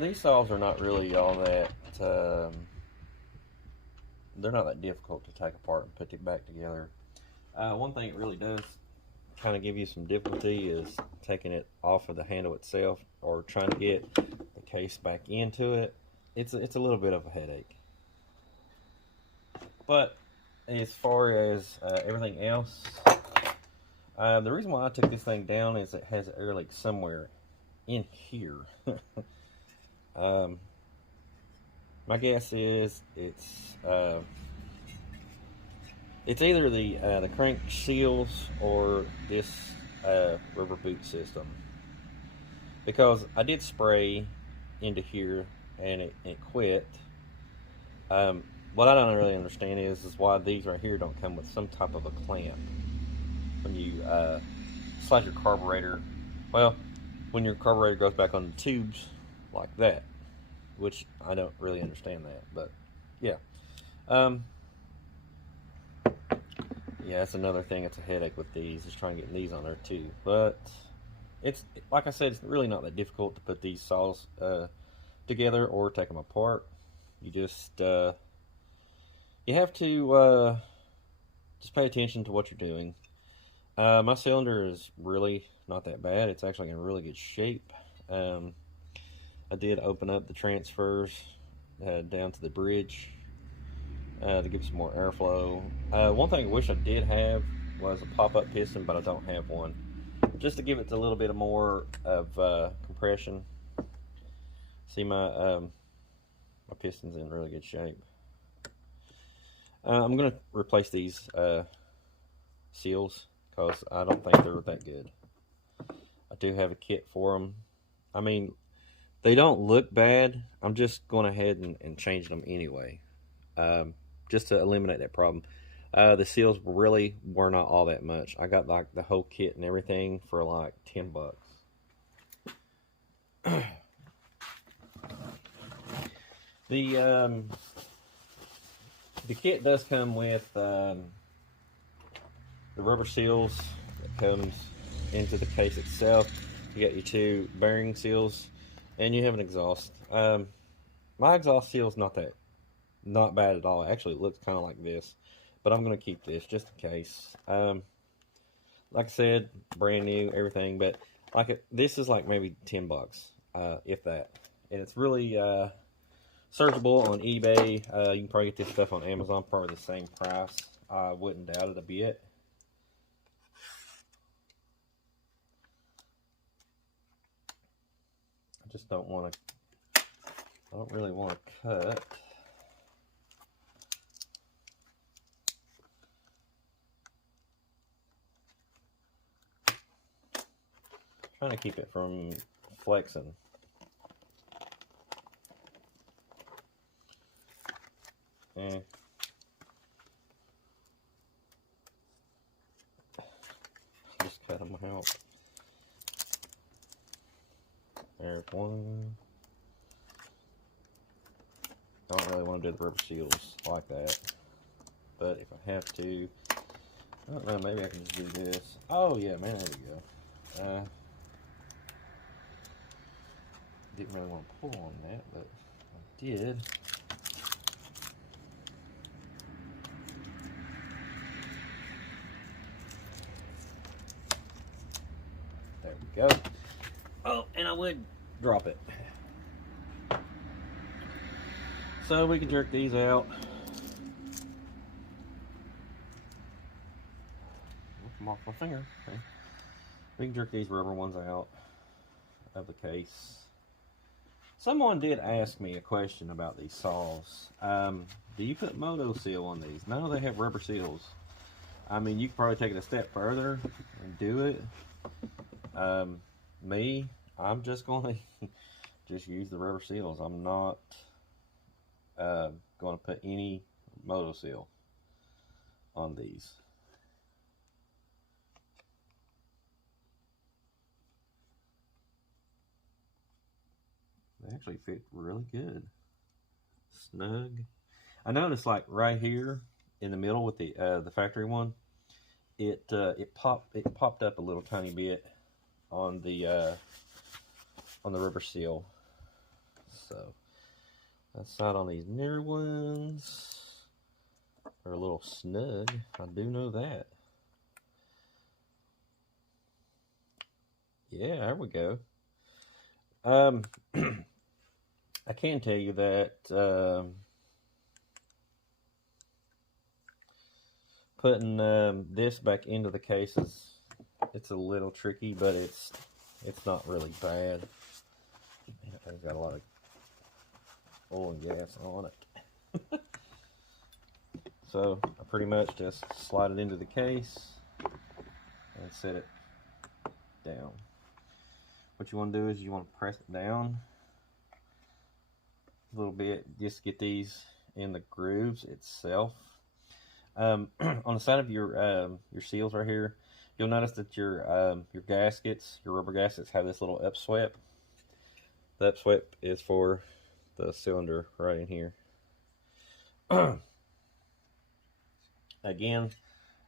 These saws are not really all that, they're not that difficult to take apart and put it back together. One thing it really does kind of give you some difficulty is taking it off of the handle itself or trying to get the case back into it. It's a little bit of a headache. But as far as everything else, the reason why I took this thing down is it has an air leak somewhere in here. My guess is it's either the crank seals or this rubber boot system, because I did spray into here and it quit. What I don't really understand is why these right here don't come with some type of a clamp when you slide your carburetor. Well, when your carburetor goes back on the tubes like that, which I don't really understand that, but yeah. Yeah, that's another thing that's a headache with these, is trying to get these on there too. But it's, like I said, it's really not that difficult to put these saws together or take them apart. You just you have to just pay attention to what you're doing. My cylinder is really not that bad. It's actually in really good shape. I did open up the transfers down to the bridge to give some more airflow. One thing I wish I did have was a pop-up piston, but I don't have one. Just to give it a little bit more of compression. See, my piston's in really good shape. I'm going to replace these seals because I don't think they're that good. I do have a kit for them. I mean, they don't look bad. I'm just going ahead and changing them anyway, just to eliminate that problem. The seals really were not all that much. I got like the whole kit and everything for like $10. The kit does come with the rubber seals that comes into the case itself. You got your two bearing seals, and you have an exhaust. My exhaust seal is not bad at all. Actually, it looks kind of like this, but I'm going to keep this just in case. Like I said, brand new, everything, but this is like maybe $10, if that. And it's really searchable on eBay. You can probably get this stuff on Amazon, probably the same price. I wouldn't doubt it a bit. I just don't want to. I don't really want to cut. Trying to keep it from flexing. Just cut them out. There's one. I don't really want to do the rubber seals like that, but if I have to, I don't know, maybe I can just do this. Oh yeah, man, there we go. Didn't really want to pull on that, but I did. There we go. Oh, and I would drop it. So we can jerk these out. Come off my finger. Okay. We can jerk these rubber ones out of the case. Someone did ask me a question about these saws. Do you put moto seal on these? No, they have rubber seals. I mean, you could probably take it a step further and do it. Me, I'm just going to just use the rubber seals. I'm not going to put any moto seal on these. They actually fit really good. Snug. I noticed, like right here in the middle with the factory one, it popped up a little tiny bit on the rubber seal. So that's not on these newer ones. They're a little snug. I do know that. Yeah, there we go. I can tell you that putting this back into the case it's a little tricky, but it's not really bad. Man, that thing's got a lot of oil and gas on it. So I pretty much just slide it into the case and set it down. What you want to do is you want to press it down a little bit, just get these in the grooves itself. On the side of your seals right here, you'll notice that your gaskets, your rubber gaskets, have this little upswept. The upswept is for the cylinder right in here. Again,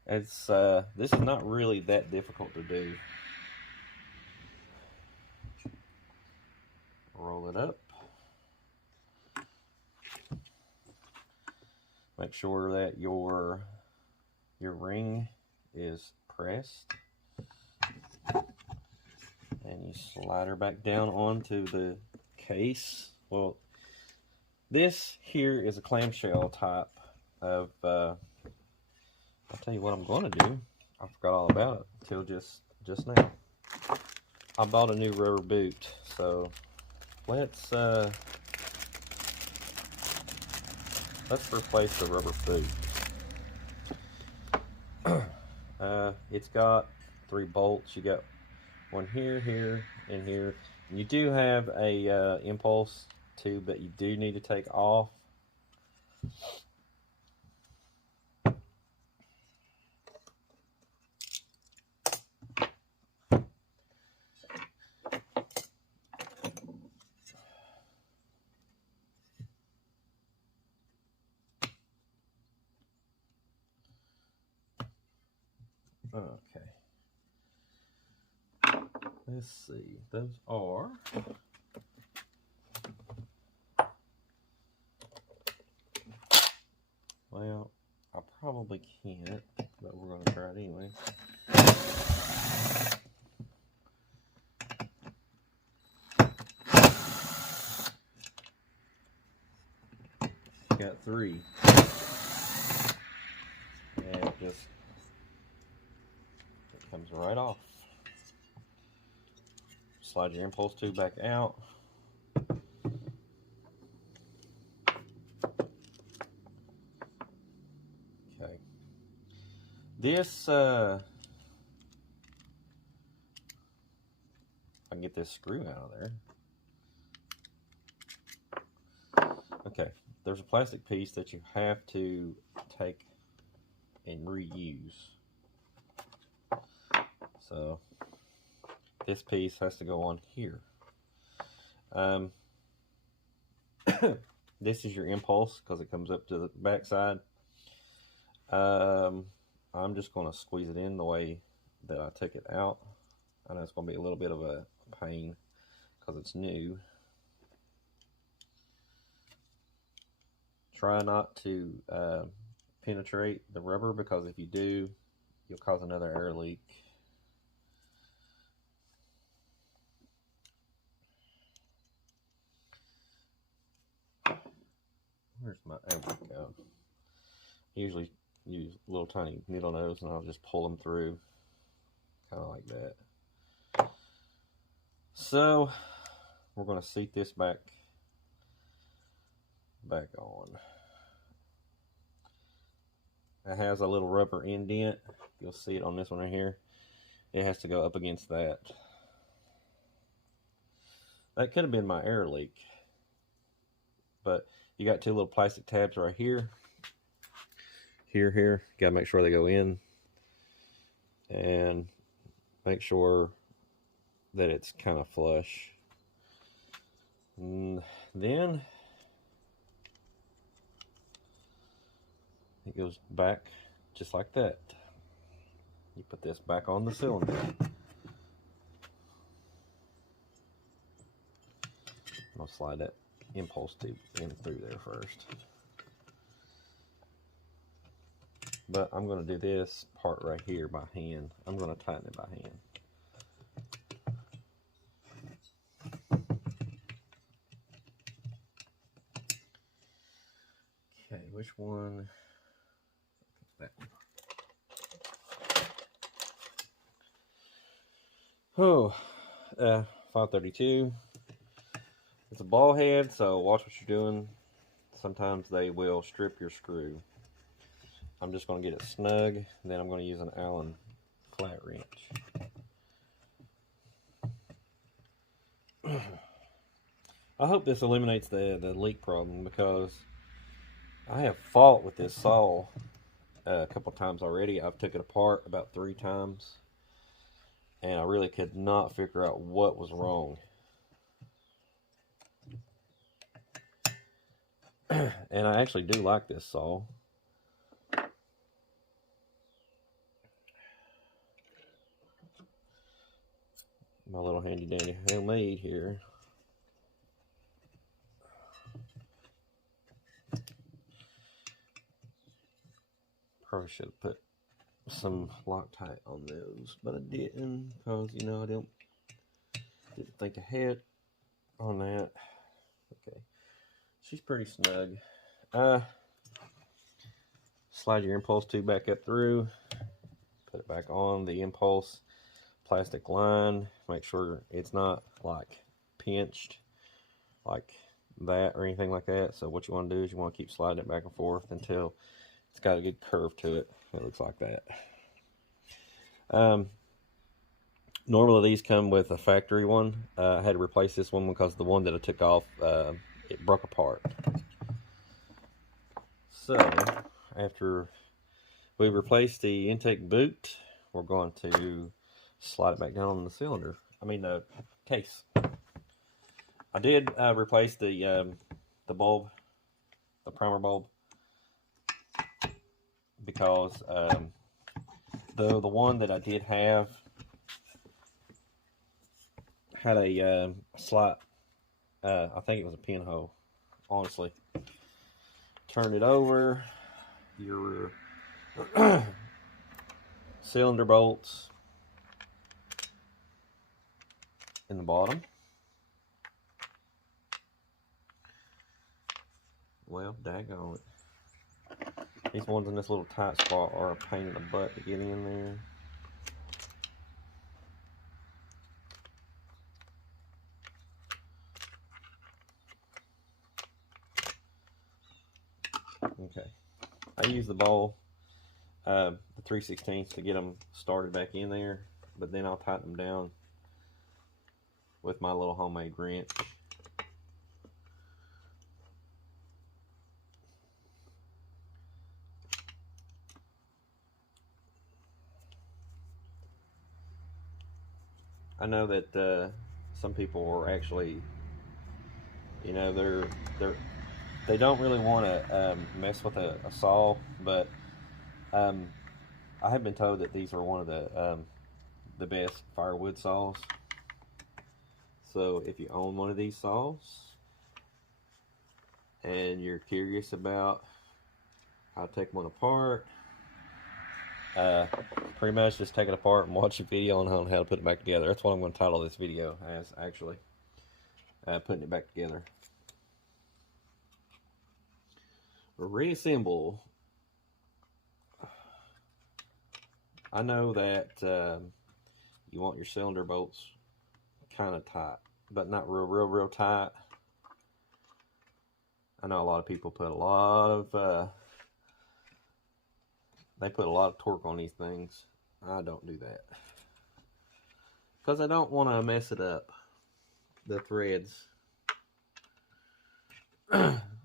it's this is not really that difficult to do. Roll it up. Make sure that your ring is pressed, and you slide her back down onto the case. Well, this here is a clamshell type of. I'll tell you what I'm going to do. I forgot all about it until just now. I bought a new rubber boot, so let's replace the rubber boot. It's got 3 bolts. You got one here, here, and here. And you do have a impulse tube that you do need to take off. Okay. Let's see. Those are. Well, I probably can't, but we're going to try it anyway. Got 3. And it comes right off. Slide your impulse tube back out. Okay. This, I can get this screw out of there. Okay, there's a plastic piece that you have to take and reuse. So this piece has to go on here. This is your impulse because it comes up to the back side. I'm just going to squeeze it in the way that I took it out. I know it's going to be a little bit of a pain because it's new. Try not to penetrate the rubber, because if you do, you'll cause another air leak. Where's my, there we go. I usually use a little tiny needle nose and I'll just pull them through, kind of like that. So we're going to seat this back on. It has a little rubber indent. You'll see it on this one right here. It has to go up against that. That could have been my air leak, but you got 2 little plastic tabs right here. Here. Got to make sure they go in, and make sure that it's kind of flush. And then it goes back just like that. You put this back on the cylinder. I'll slide that impulse tube in through there first. But I'm going to do this part right here by hand. I'm going to tighten it by hand. Okay, which one? That one. Oh, 532. It's a ball head, so watch what you're doing. Sometimes they will strip your screw. I'm just going to get it snug, and then I'm going to use an Allen flat wrench. I hope this eliminates the leak problem, because I have fought with this saw a couple times already. I've took it apart about 3 times, and I really could not figure out what was wrong. And I actually do like this saw. My little handy dandy homemade here. Probably should have put some Loctite on those, but I didn't, because you know I didn't think ahead on that. Okay, she's pretty snug. Slide your impulse tube back up through, put it back on the impulse plastic line. Make sure it's not like pinched like that or anything like that. So what you want to do is you want to keep sliding it back and forth until it's got a good curve to it. It looks like that. Normally these come with a factory one. I had to replace this one because the one that I took off, it broke apart. So after we replace the intake boot, we're going to slide it back down on the cylinder. I mean the case. I did replace the bulb, the primer bulb, because the one that I did have had a slight, I think it was a pinhole, honestly. Turn it over, your cylinder bolts in the bottom. Well, daggone it. These ones in this little tight spot are a pain in the butt to get in there. Okay, I use the ball, the 3/16 to get them started back in there, but then I'll tighten them down with my little homemade wrench. I know that some people are actually, you know, they don't really want to mess with a saw, but I have been told that these are one of the best firewood saws. So if you own one of these saws and you're curious about how to take one apart, pretty much just take it apart and watch a video on how to put it back together. That's what I'm going to title this video as, actually. Putting it back together. Reassemble. I know that you want your cylinder bolts kind of tight, but not real tight. I know a lot of people put a lot of they put a lot of torque on these things. I don't do that because I don't want to mess it up, the threads.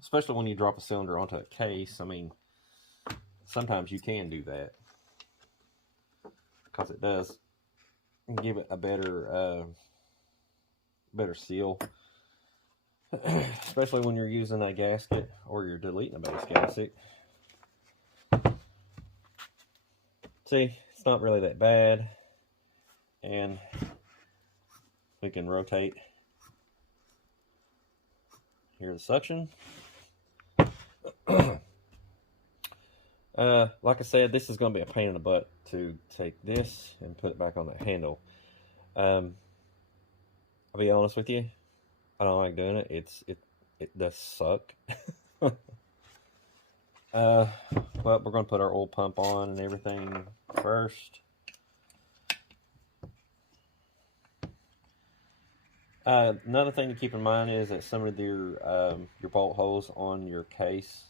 Especially when you drop a cylinder onto a case. I mean, sometimes you can do that because it does give it a better better seal. Especially when you're using a gasket or you're deleting a base gasket. See, it's not really that bad, and we can rotate Here's the suction. Like I said, this is going to be a pain in the butt to take this and put it back on that handle. I'll be honest with you, I don't like doing it. It does suck. But we're going to put our oil pump on and everything first. Another thing to keep in mind is that some of your bolt holes on your case,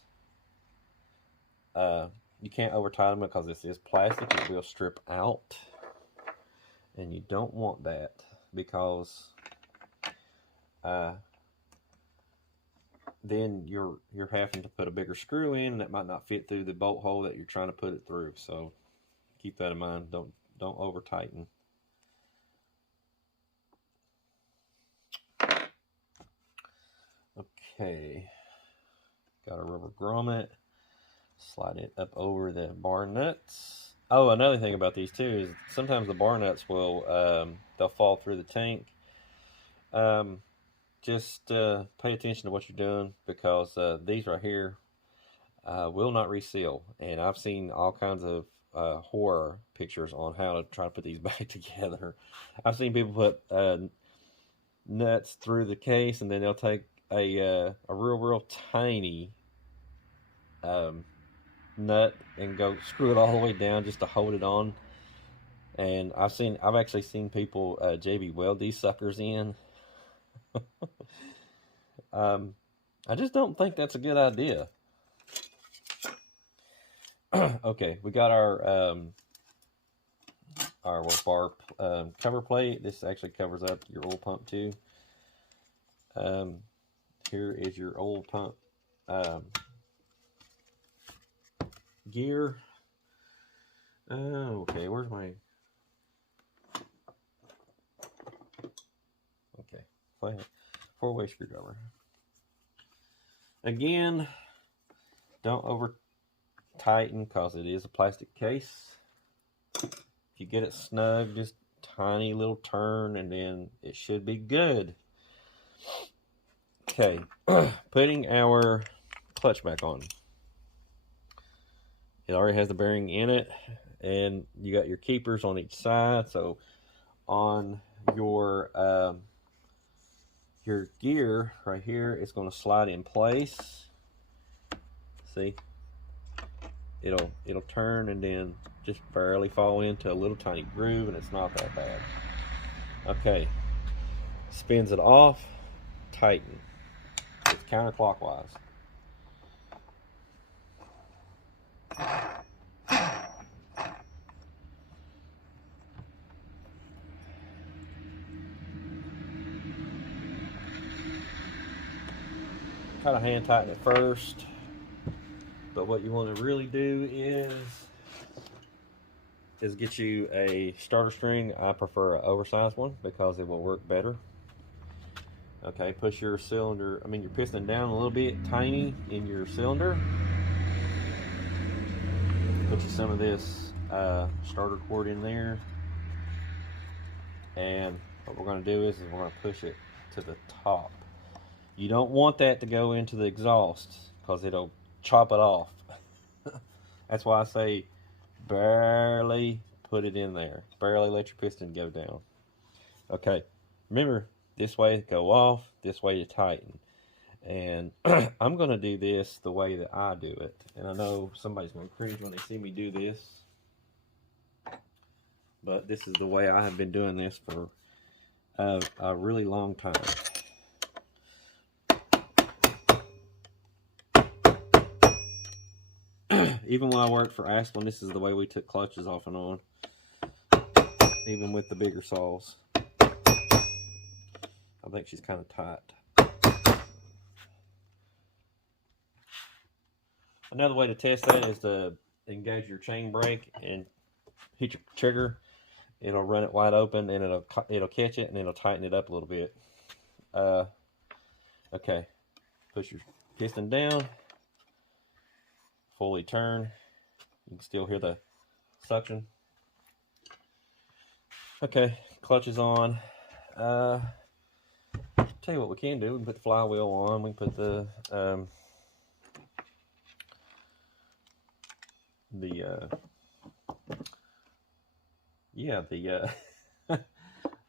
you can't over tighten them because this is plastic. It will strip out, and you don't want that because then you're having to put a bigger screw in, and that might not fit through the bolt hole that you're trying to put it through. So keep that in mind. Don't over tighten. Okay, got a rubber grommet. Slide it up over the bar nuts. Oh, another thing about these too is sometimes the bar nuts will they'll fall through the tank. Just pay attention to what you're doing, because these right here will not reseal, and I've seen all kinds of horror pictures on how to try to put these back together. I've seen people put nuts through the case, and then they'll take a real tiny nut and go screw it all the way down just to hold it on. And I've actually seen people JB weld these suckers in. I just don't think that's a good idea. Okay, we got our bar cover plate. This actually covers up your oil pump too. Here is your oil pump gear. Okay, where's my... Okay, four-way screwdriver. Again, don't over tighten because it is a plastic case. If you get it snug, just tiny little turn and then it should be good. Okay, putting our clutch back on. It already has the bearing in it, and you got your keepers on each side. So on your gear right here, it's going to slide in place. See, it'll turn and then just barely fall into a little tiny groove, and it's not that bad. Okay, spins it off, tighten. It's counterclockwise. Kind of hand tighten it first, but what you want to really do is get you a starter string. I prefer an oversized one because it will work better. Okay, push your cylinder, your piston down a little bit, tiny in your cylinder. Put you some of this starter cord in there, and what we're going to do is we're going to push it to the top. You don't want that to go into the exhaust because it'll chop it off. That's why I say barely put it in there. Barely let your piston go down. Okay, remember, this way to go off, this way to tighten. And I'm going to do this the way that I do it. And I know somebody's going to cringe when they see me do this, but this is the way I have been doing this for a really long time. Even when I worked for Asplin, this is the way we took clutches off and on, even with the bigger saws. I think she's kind of tight. Another way to test that is to engage your chain brake and hit your trigger. It'll run it wide open, and it'll catch it, and it'll tighten it up a little bit. Okay, push your piston down, fully turn. You can still hear the suction. Okay, clutch is on. tell you what we can do. We can put the flywheel on. We can put the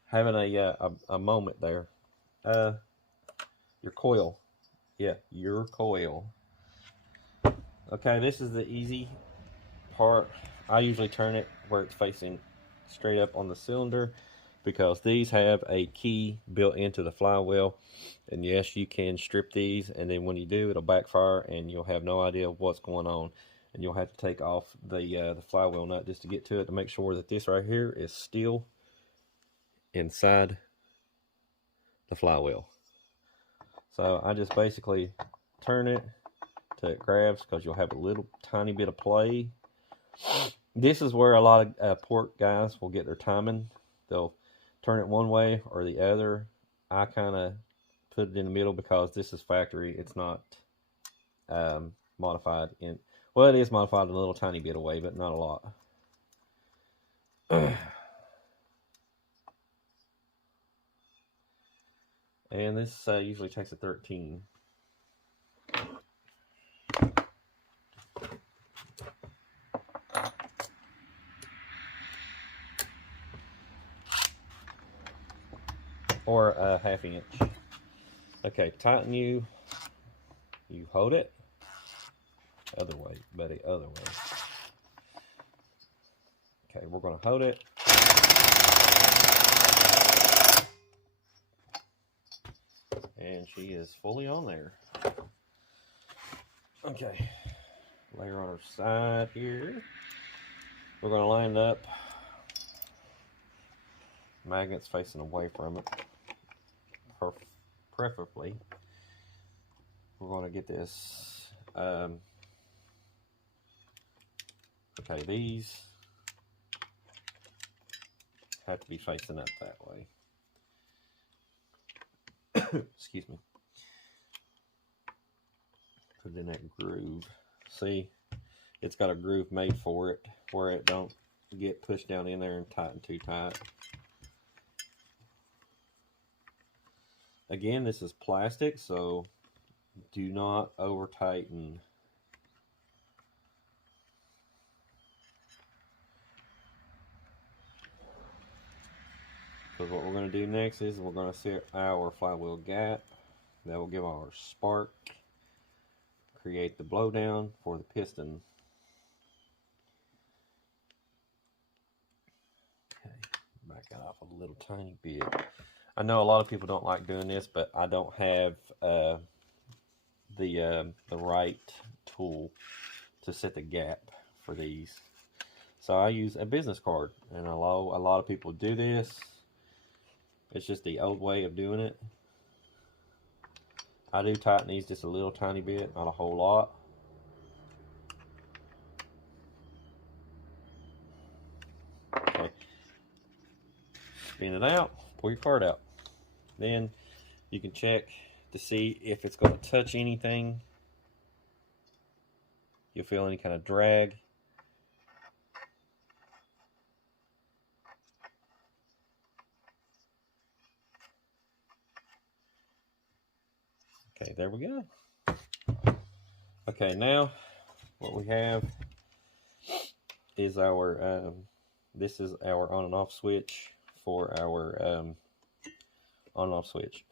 having a moment there. Your coil. Yeah, your coil. Okay, this is the easy part. I usually turn it where it's facing straight up on the cylinder, because these have a key built into the flywheel. And yes, you can strip these, and then when you do, it'll backfire and you'll have no idea what's going on. And you'll have to take off the flywheel nut just to get to it, to make sure that this right here is still inside the flywheel. So I just basically turn it till it grabs, because you'll have a little tiny bit of play. This is where a lot of port guys will get their timing. They'll turn it one way or the other. I kind of put it in the middle because this is factory. It's not modified in, well, it is modified in a little tiny bit of way, but not a lot. And this usually takes a 13. Or a ½ inch. Okay, tighten you hold it. Other way, buddy, other way. Okay, we're gonna hold it. And she is fully on there. Okay, lay her on her side here. We're gonna line up. Magnets facing away from it. Preferably. We're gonna get this. Okay, these have to be facing up that way. Excuse me. Put it in that groove. See, it's got a groove made for it where it don't get pushed down in there and tighten too tight. Again, this is plastic, so do not over tighten. Because what we're going to do next is we're going to set our flywheel gap. That will give our spark, create the blowdown for the piston. Okay, back it off a little tiny bit. I know a lot of people don't like doing this, but I don't have the right tool to set the gap for these. So I use a business card, and a lot of people do this. It's just the old way of doing it. I do tighten these just a little tiny bit, not a whole lot. Okay. Spin it out, pull your card out. Then you can check to see if it's going to touch anything. You'll feel any kind of drag. Okay, there we go. Okay, now what we have is our this is our on and off switch for our on and off switch.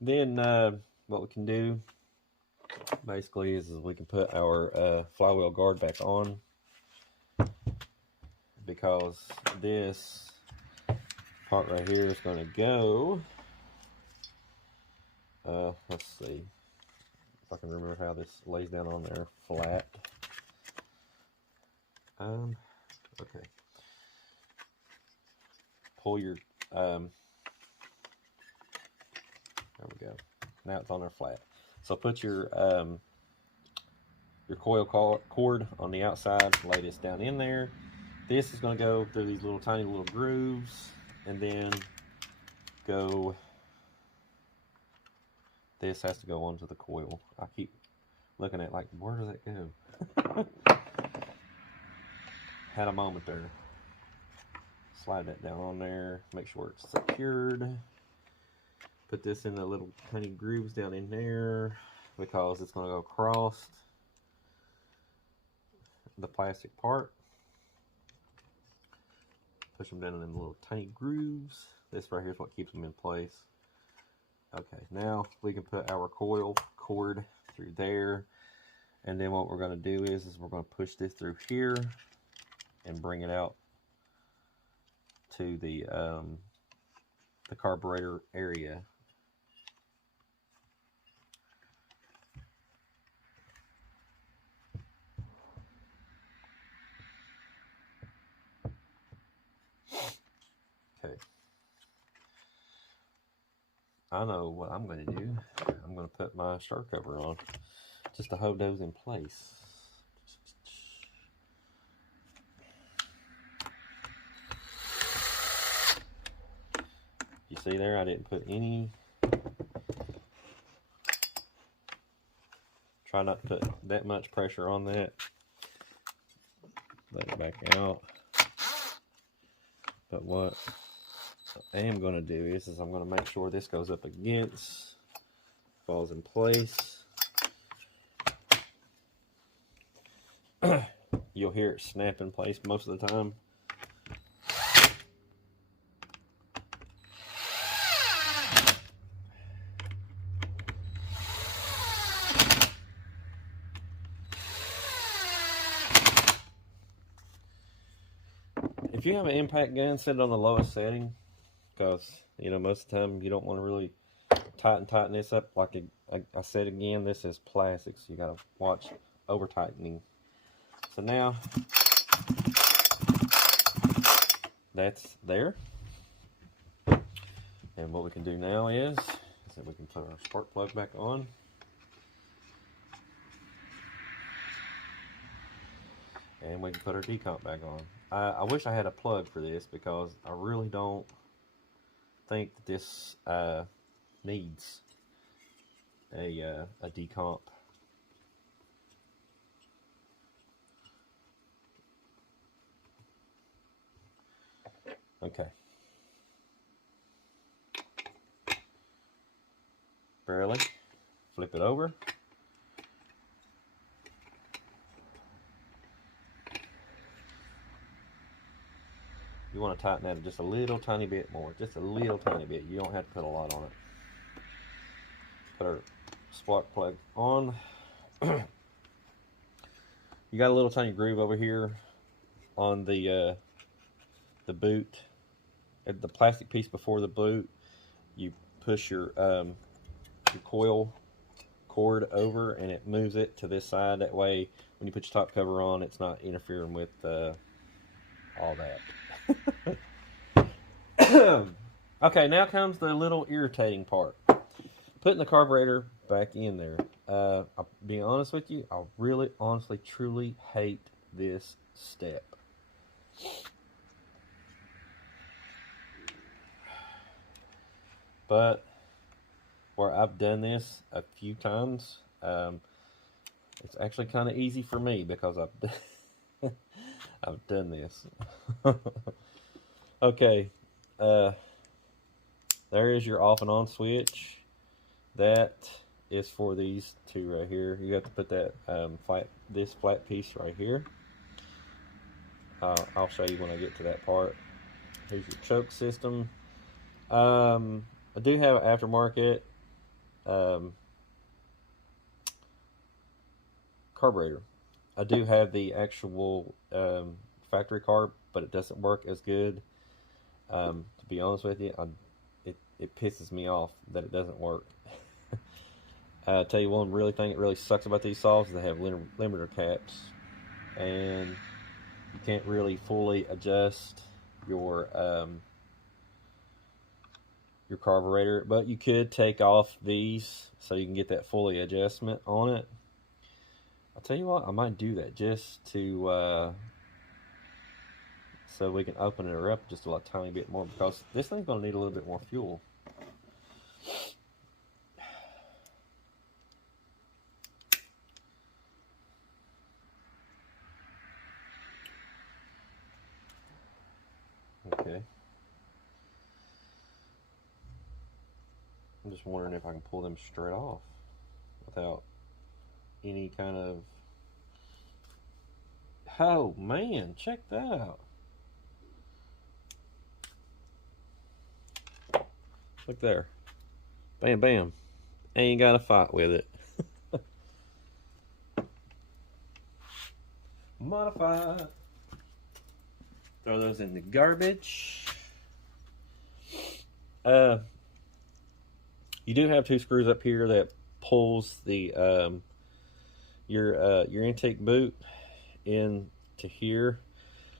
Then what we can do basically is we can put our flywheel guard back on, because this part right here is going to go. Let's see if I can remember how this lays down on there flat. Okay. Pull your there we go. Now it's on there flat. So put your coil cord on the outside. Lay this down in there. This is going to go through these little tiny little grooves, and then go. This has to go onto the coil. I keep looking at like, where does it go? Had a moment there. Slide that down on there. Make sure it's secured. put this in the little tiny grooves down in there because it's going to go across the plastic part. Push them down in them little tiny grooves. This right here is what keeps them in place. Okay, now we can put our coil cord through there, and then what we're going to do is we're going to push this through here and bring it out to the carburetor area. Okay. I know what I'm going to do. I'm going to put my start cover on just to hold those in place. You see there, I didn't put any. Try not to put that much pressure on that. Let it back out. But what I am going to do is I'm going to make sure this goes up against, falls in place. You'll hear it snap in place most of the time. If you have an impact gun, set it on the lowest setting, because you know most of the time you don't want to really tighten this up. Like I said again, this is plastic, so you got to watch over tightening. So now that's there, and what we can do now is that we can put our spark plug back on. And we can put our decomp back on. I wish I had a plug for this because I really don't think that this needs a decomp. Okay. Barely. Flip it over. You want to tighten that just a little tiny bit more. Just a little tiny bit. You don't have to put a lot on it. Put our spark plug on. You got a little tiny groove over here on the boot. At the plastic piece before the boot, you push your coil cord over and it moves it to this side. That way, when you put your top cover on, it's not interfering with all that. Okay, now comes the little irritating part. Putting the carburetor back in there. I'll be honest with you, I really, honestly, truly hate this step. But where I've done this a few times, it's actually kind of easy for me because I've done this. Okay, there is your off and on switch. That is for these two right here. You have to put that this flat piece right here. I'll show you when I get to that part. Here's your choke system. I do have aftermarket carburetor. I do have the actual factory carb, but it doesn't work as good. To be honest with you, it pisses me off that it doesn't work. I'll tell you one really thing that really sucks about these saws is they have limiter caps, and you can't really fully adjust your carburetor, but you could take off these so you can get that fully adjustment on it. I'll tell you what, I might do that just to so we can open it up just a tiny bit more, because this thing's going to need a little bit more fuel. Okay. I'm just wondering if I can pull them straight off without any kind of... Oh man, check that out. Look there. Bam, bam. Ain't got to fight with it. Modified. Throw those in the garbage. You do have 2 screws up here that pulls the your intake boot into here.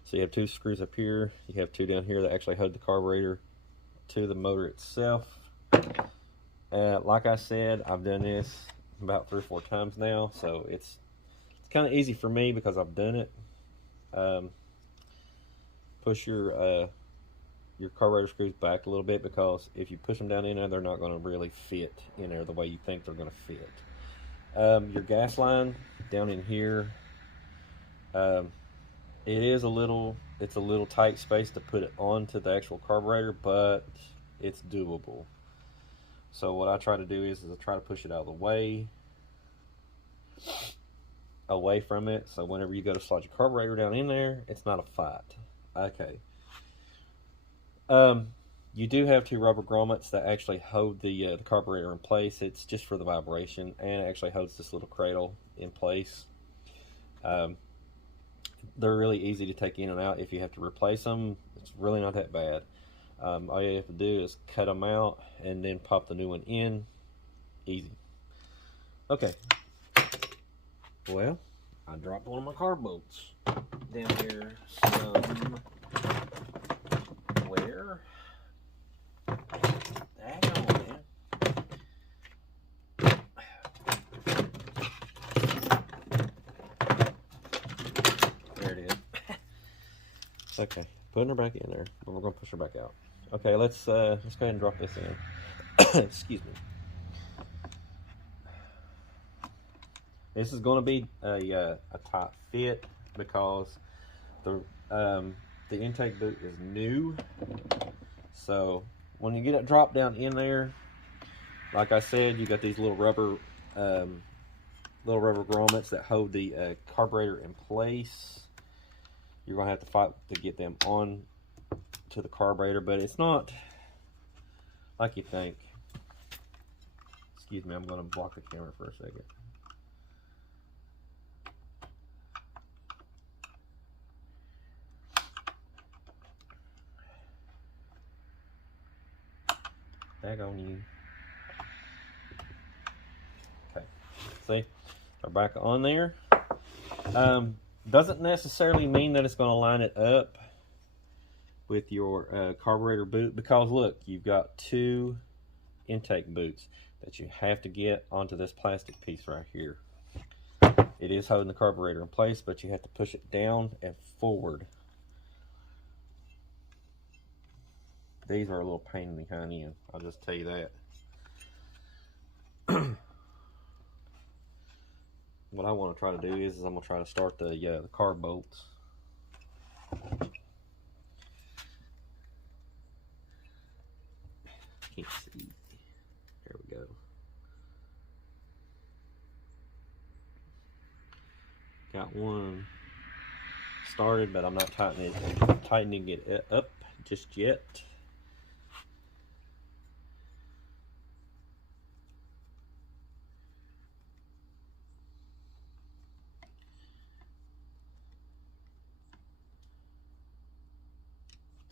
So you have 2 screws up here. You have 2 down here that actually hold the carburetor to the motor itself. Like I said, I've done this about 3 or 4 times now, so it's kind of easy for me because I've done it. Push your carburetor screws back a little bit, because if you push them down in there, they're not going to really fit in there the way you think they're going to fit. Your gas line down in here, it's a little tight space to put it onto the actual carburetor, but it's doable. So what I try to do is I try to push it out of the way, away from it, so whenever you go to slide your carburetor down in there, it's not a fight. Okay. You do have 2 rubber grommets that actually hold the carburetor in place. It's just for the vibration, and it actually holds this little cradle in place. They're really easy to take in and out. If you have to replace them, it's really not that bad. All you have to do is cut them out and then pop the new one in. Easy. Okay. Well, I dropped one of my car bolts down here somewhere. Hang on, man. There it is. Okay, putting her back in there, but we're gonna push her back out. Okay, let's go ahead and drop this in. Excuse me. This is going to be a tight fit because the intake boot is new. So when you get it dropped down in there, like I said, you got these little rubber grommets that hold the carburetor in place. You're going to have to fight to get them on to the carburetor, but it's not like you think. Excuse me, I'm going to block the camera for a second. Back on you. Okay, see, we're back on there. Doesn't necessarily mean that it's going to line it up with your carburetor boot, because look, you've got 2 intake boots that you have to get onto this plastic piece right here. It is holding the carburetor in place, but you have to push it down and forward. These are a little pain in the hind end, I'll just tell you that. What I want to try to do is I'm going to try to start the car bolts. Can't see. There we go. Got one started, but I'm not tightening it up just yet.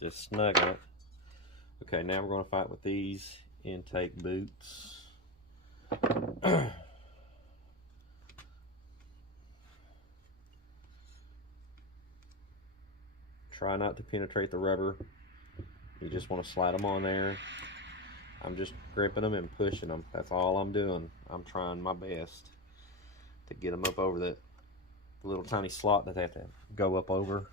Just snug it. Okay, now we're going to fight with these intake boots. Try not to penetrate the rubber. You just want to slide them on there. I'm just gripping them and pushing them. That's all I'm doing. I'm trying my best to get them up over that little tiny slot that they have to go up over.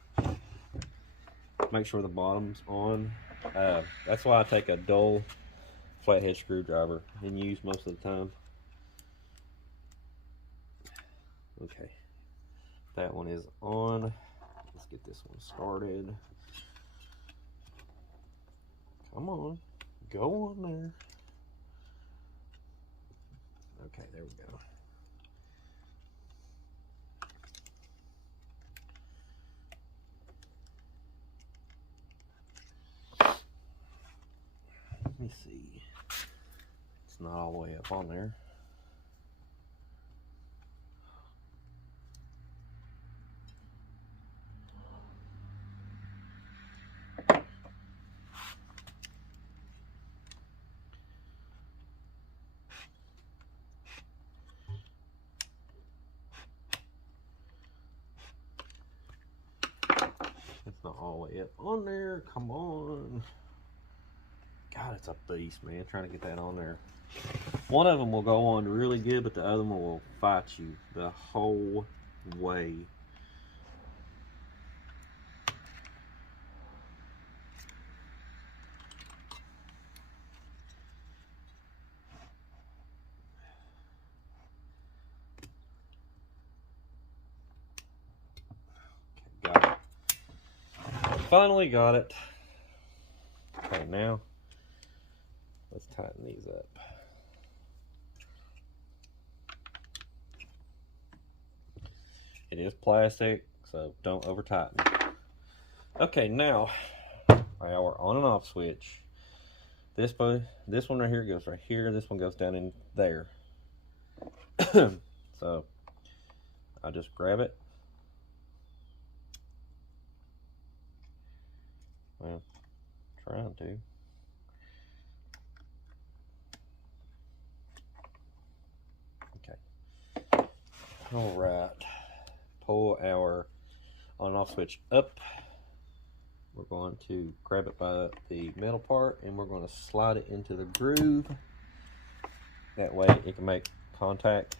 Make sure the bottom's on. That's why I take a dull flathead screwdriver and use most of the time. Okay, that one is on. Let's get this one started. Come on, go on there. Okay, there we go. Let me see. It's not all the way up on there. It's not all the way up on there. Come on. God, it's a beast, man, trying to get that on there. One of them will go on really good, but the other one will fight you the whole way. Okay, got it. Finally got it. Okay, now let's tighten these up. It is plastic, so don't over tighten. Okay, now our on and off switch. This one right here goes right here. This one goes down in there. So I just grab it. Well, trying to. Okay. All right. Pull our on and off switch up. We're going to grab it by the metal part and we're going to slide it into the groove. That way it can make contact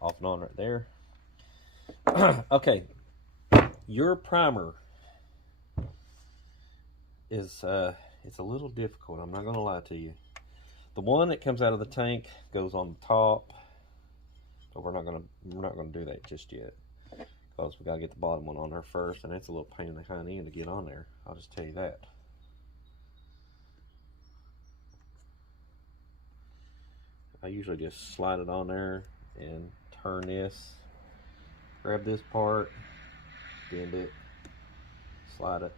off and on right there. Okay, your primer is it's a little difficult, I'm not going to lie to you. The one that comes out of the tank goes on the top, but we're not going to do that just yet, because we got to get the bottom one on there first, and it's a little pain in the hind end to get on there. I'll just tell you that. I usually just slide it on there and turn this, grab this part, bend it, slide it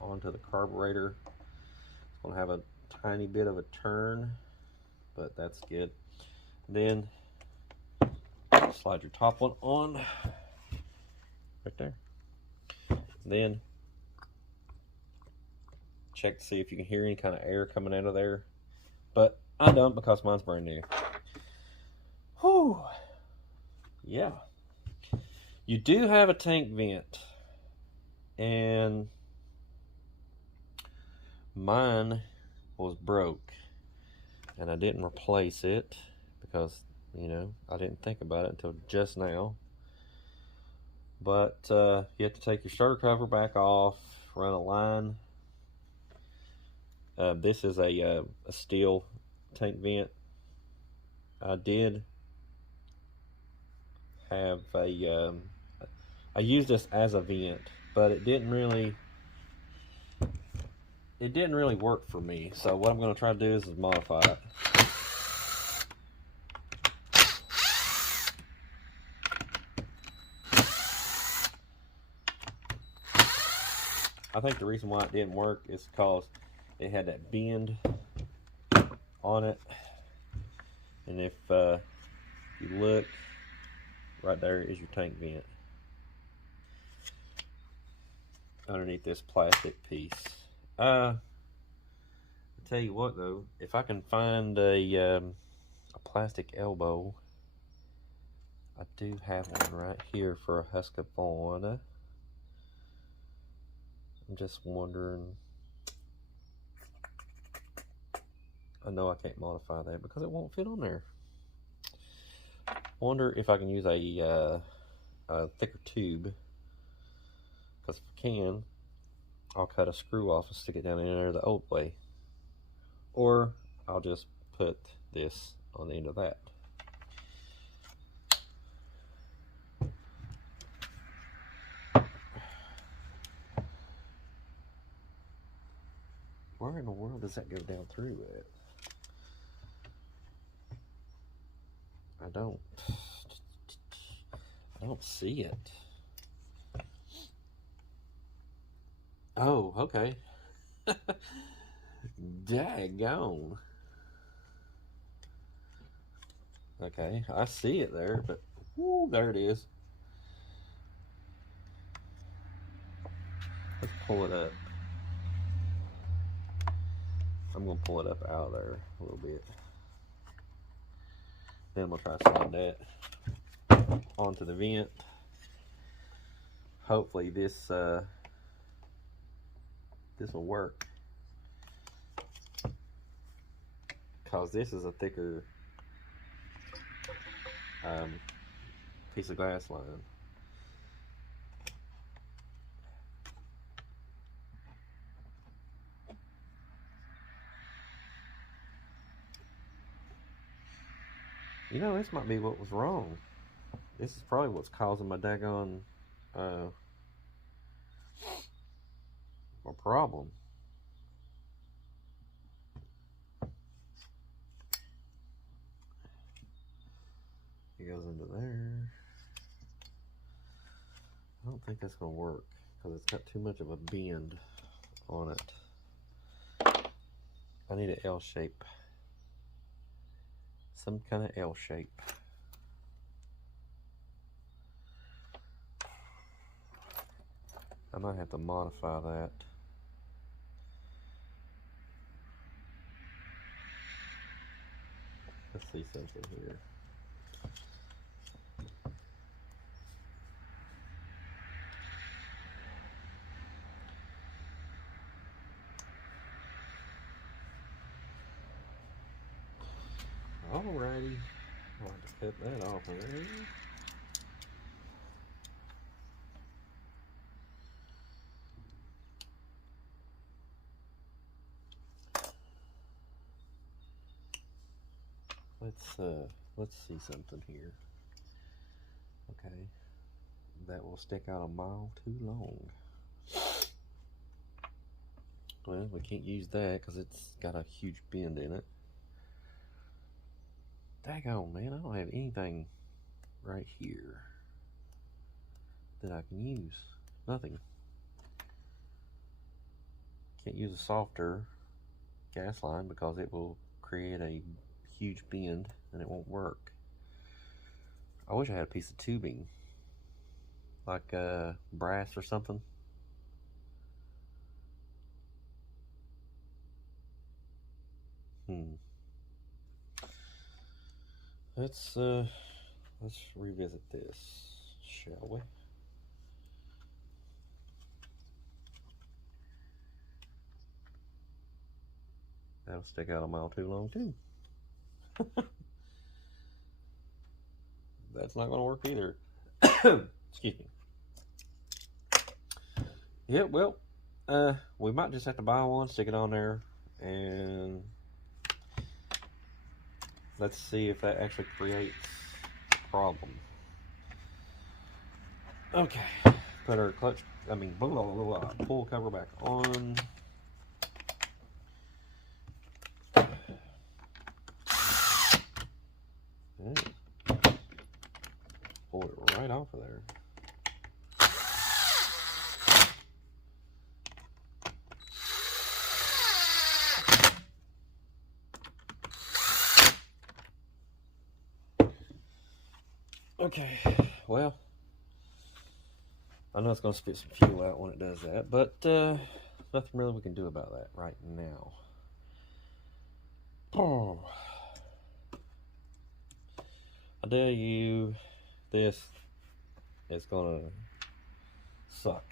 onto the carburetor. It's going to have a tiny bit of a turn, but that's good. Then slide your top one on right there. Then check to see if you can hear any kind of air coming out of there, but I don't, because mine's brand new. Whew. Yeah. You do have a tank vent, and mine was broke, and I didn't replace it because, you know, I didn't think about it until just now. But you have to take your starter cover back off, run a line. This is a steel tank vent. I did have a I used this as a vent, but it didn't really work for me. So what I'm going to try to do is modify it. I think the reason why it didn't work is because it had that bend on it, and if you look right there is your tank vent underneath this plastic piece. I'll tell you what though, if I can find a plastic elbow, I do have one right here for a Husqvarna. I'm just wondering. I know I can't modify that because it won't fit on there. Wonder if I can use a thicker tube, because if I can, I'll cut a screw off and stick it down in there the old way, or I'll just put this on the end of that. Where in the world does that go down through it? don't see it. Oh, okay. Daggone. Okay, I see it there, but whoo, there it is. Let's pull it up. I'm gonna pull it up out of there a little bit. Then we'll try to slide that onto the vent. Hopefully this this will work, because this is a thicker piece of glass line. You know, this might be what was wrong. This is probably what's causing my daggone my problem. It goes into there. I don't think that's gonna work because it's got too much of a bend on it. I need an L shape. Some kind of L shape. I might have to modify that. Let's see something here. Alrighty, I'll just cut that off of there. Let's see something here. Okay, that will stick out a mile too long. Well, we can't use that because it's got a huge bend in it. Daggone, man, I don't have anything right here that I can use. Nothing. Can't use a softer gas line because it will create a huge bend and it won't work. I wish I had a piece of tubing, like brass or something. Let's revisit this, shall we? That'll stick out a mile too long too. That's not going to work either. Excuse me. Yeah, well, we might just have to buy one, stick it on there, and let's see if that actually creates a problem. Okay, put our pull cover back on. Pull it right off of there. Okay, well, I know it's going to spit some fuel out when it does that, but nothing really we can do about that right now. Oh. I tell you, this is going to suck.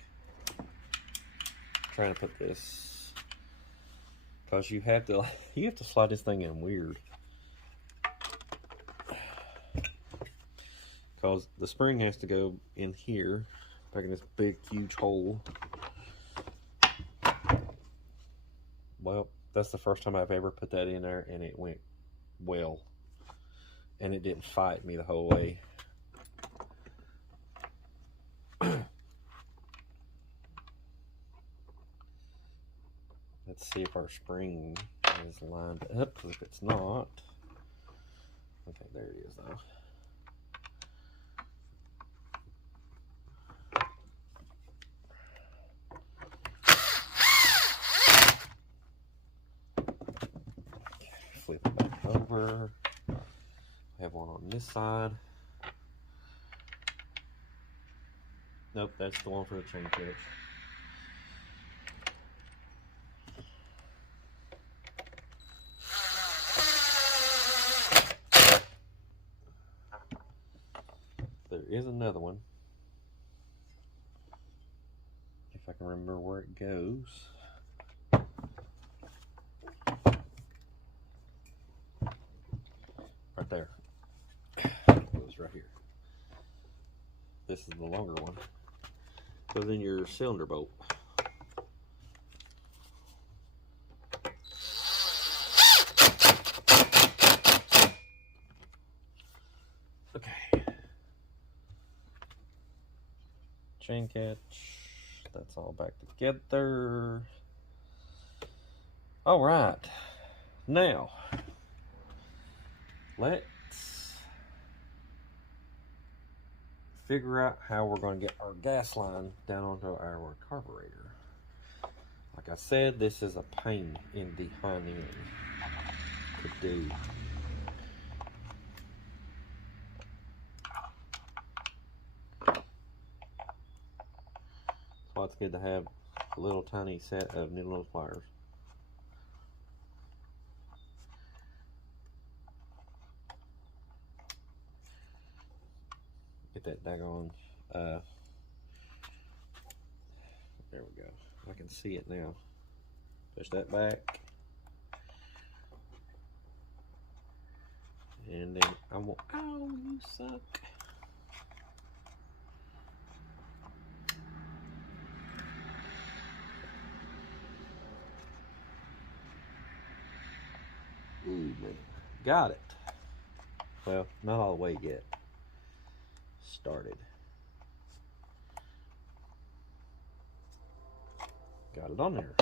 Trying to put this, because you have to slide this thing in weird. Because the spring has to go in here, back in this big, huge hole. Well, that's the first time I've ever put that in there, and it went well. And it didn't fight me the whole way. Let's see if our spring is lined up, because if it's not... Okay, there it is, though. over. I have one on this side. Nope, that's the one for the chain catch. There is another one. If I can remember where it goes. Right there. It goes right here. This is the longer one. Goes in your cylinder bolt. Okay. Chain catch. That's all back together. All right. Now, let's figure out how we're going to get our gas line down onto our carburetor. Like I said, this is a pain in the hind end to do. So it's good to have a little tiny set of needle nose pliers. Get that daggone, there we go. I can see it now. Push that back. And then I will, ow, you suck. Ooh, man. Got it. Well, not all the way yet. Started. Got it on there.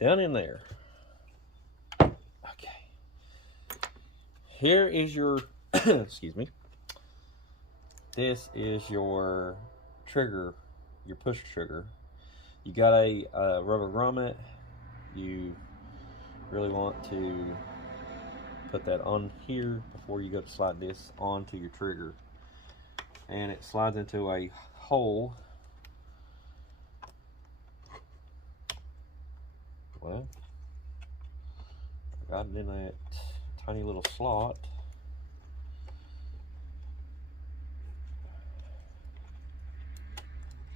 Down in there. Okay. Here is your, excuse me. This is your trigger, your push trigger. You got a rubber grommet. You really want to put that on here before you go to slide this onto your trigger, and it slides into a hole. Well, I got it in that tiny little slot.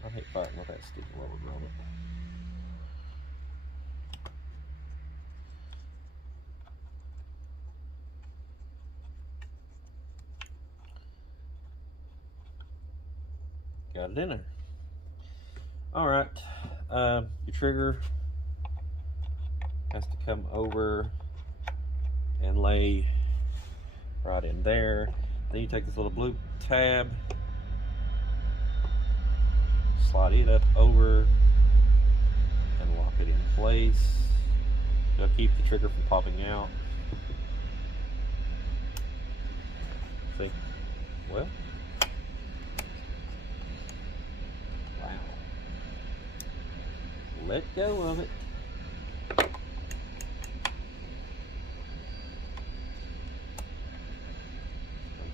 I hate fighting with that stupid rubber grommet. Got it in there. All right, your trigger has to come over and lay right in there. Then you take this little blue tab, slide it up over, and lock it in place. It'll keep the trigger from popping out. See? Well. Let go of it.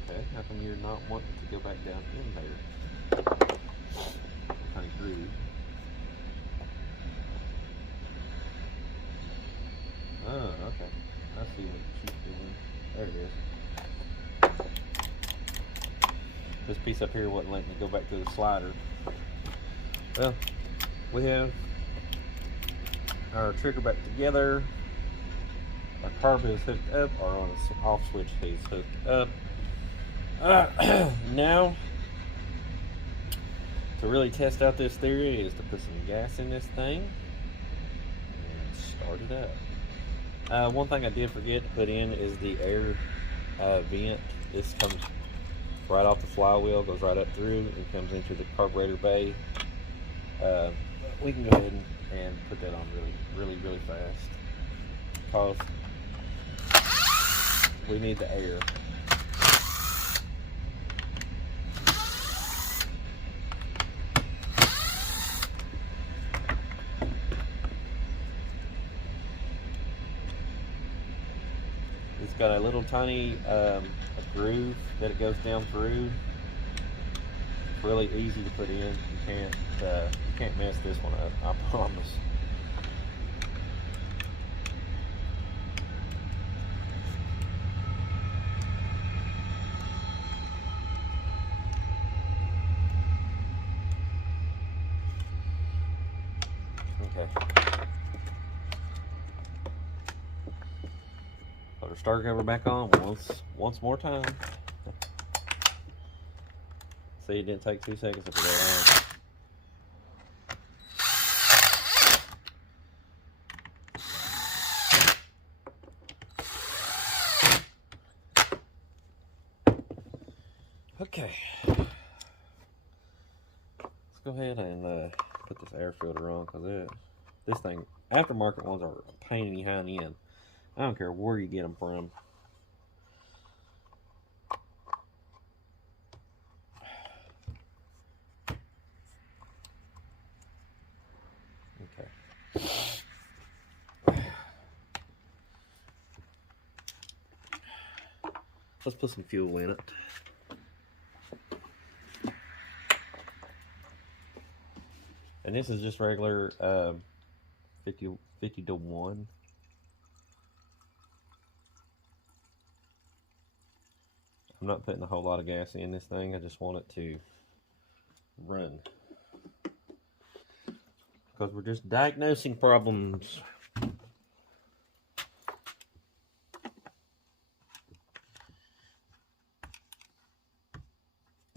Okay, how come you're not wanting to go back down in there? Kind of groove. Oh, okay. I see what she's doing. There it is. This piece up here wasn't letting me go back to the slider. Well, we have our trigger back together. Our carb is hooked up, or on an off switch is hooked up. Now, to really test out this theory is to put some gas in this thing and start it up. One thing I did forget to put in is the air vent. This comes right off the flywheel, goes right up through, and comes into the carburetor bay. We can go ahead and put that on really fast, because we need the air. got a little tiny a groove that it goes down through. It's really easy to put in. You can't mess this one up, I promise. Okay. Put our starter cover back on once more time. See, it didn't take 2 seconds to put that on. Okay. Let's go ahead and put this air filter on, because this thing, aftermarket ones are a pain in the hind end. I don't care where you get them from. Okay. Let's put some fuel in it. And this is just regular 50 to 1. I'm not putting a whole lot of gas in this thing. I just want it to run, because we're just diagnosing problems.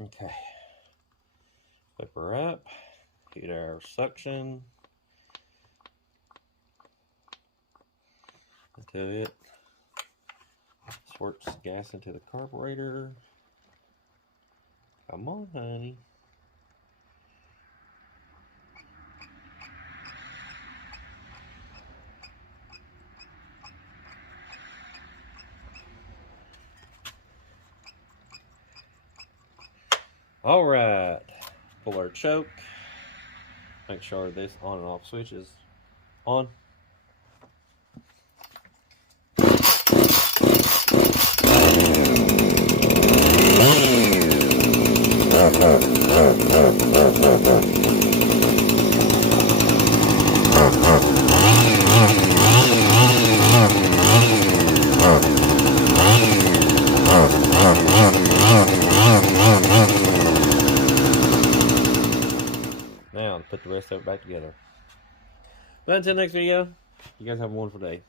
Okay. Flip her up. Get our suction until it squirts gas into the carburetor. Come on, honey. All right, pull our choke. Make sure this on and off switch is on. Now, put the rest of it back together. But until next video, you guys have a wonderful day.